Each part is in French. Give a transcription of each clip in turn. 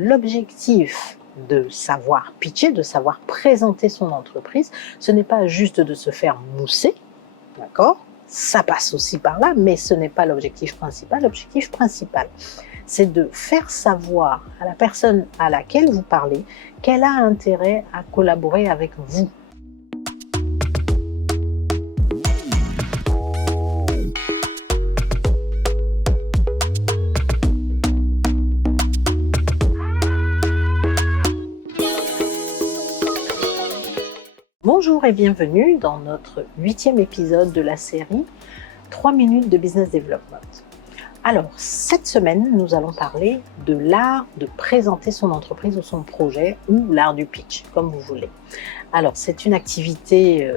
l'objectif de savoir pitcher, de savoir présenter son entreprise, ce n'est pas juste de se faire mousser, d'accord? Ça passe aussi par là, mais ce n'est pas l'objectif principal. L'objectif principal, c'est de faire savoir à la personne à laquelle vous parlez qu'elle a intérêt à collaborer avec vous. Bonjour et bienvenue dans notre 8e épisode de la série 3 minutes de business development. Alors, cette semaine, nous allons parler de l'art de présenter son entreprise ou son projet, ou l'art du pitch, comme vous voulez. Alors, c'est une activité,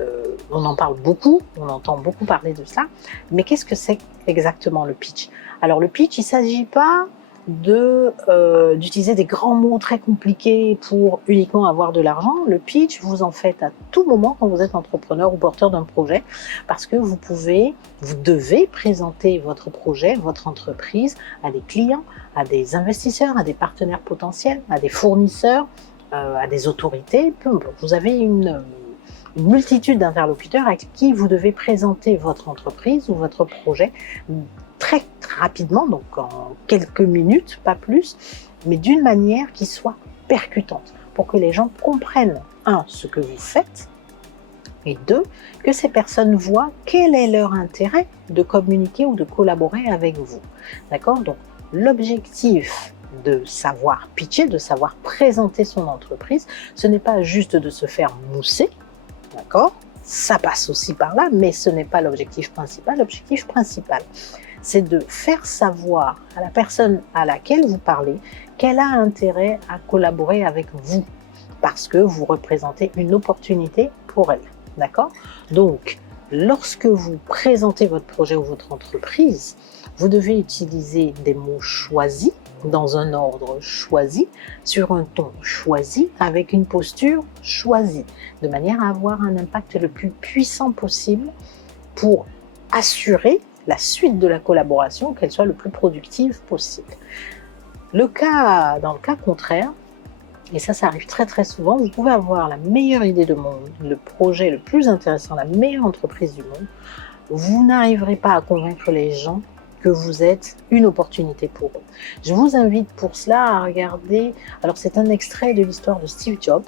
on en parle beaucoup, on entend beaucoup parler de ça, mais qu'est-ce que c'est exactement le pitch? Alors, le pitch, il ne s'agit pas d'utiliser des grands mots très compliqués pour uniquement avoir de l'argent. Le pitch, vous en faites à tout moment quand vous êtes entrepreneur ou porteur d'un projet, parce que vous devez présenter votre projet, votre entreprise à des clients, à des investisseurs, à des partenaires potentiels, à des fournisseurs, à des autorités. Vous avez une multitude d'interlocuteurs avec qui vous devez présenter votre entreprise ou votre projet très rapidement, donc en quelques minutes, pas plus, mais d'une manière qui soit percutante, pour que les gens comprennent, un, ce que vous faites, et deux, que ces personnes voient quel est leur intérêt de communiquer ou de collaborer avec vous. D'accord? Donc, l'objectif de savoir pitcher, de savoir présenter son entreprise, ce n'est pas juste de se faire mousser, d'accord? Ça passe aussi par là, mais ce n'est pas l'objectif principal. L'objectif principal, c'est de faire savoir à la personne à laquelle vous parlez qu'elle a intérêt à collaborer avec vous, parce que vous représentez une opportunité pour elle. D'accord? Donc, lorsque vous présentez votre projet ou votre entreprise, vous devez utiliser des mots choisis, dans un ordre choisi, sur un ton choisi, avec une posture choisie, de manière à avoir un impact le plus puissant possible pour assurer la suite de la collaboration, qu'elle soit le plus productive possible. Dans le cas contraire, et ça arrive très très souvent, vous pouvez avoir la meilleure idée du monde, le projet le plus intéressant, la meilleure entreprise du monde, vous n'arriverez pas à convaincre les gens que vous êtes une opportunité pour eux. Je vous invite pour cela à regarder, alors c'est un extrait de l'histoire de Steve Jobs,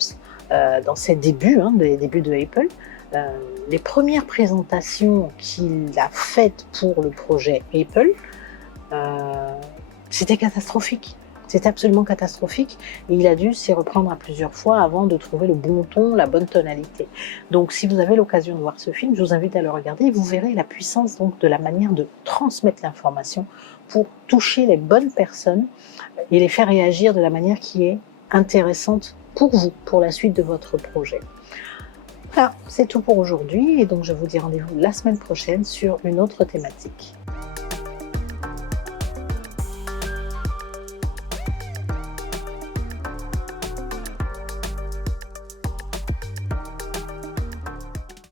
dans ses débuts, les débuts de Apple. Les premières présentations qu'il a faites pour le projet Apple, c'était catastrophique. C'était absolument catastrophique et il a dû s'y reprendre à plusieurs fois avant de trouver le bon ton, la bonne tonalité. Donc si vous avez l'occasion de voir ce film, je vous invite à le regarder et vous verrez la puissance donc de la manière de transmettre l'information pour toucher les bonnes personnes et les faire réagir de la manière qui est intéressante pour vous, pour la suite de votre projet. Voilà, c'est tout pour aujourd'hui et donc je vous dis rendez-vous la semaine prochaine sur une autre thématique.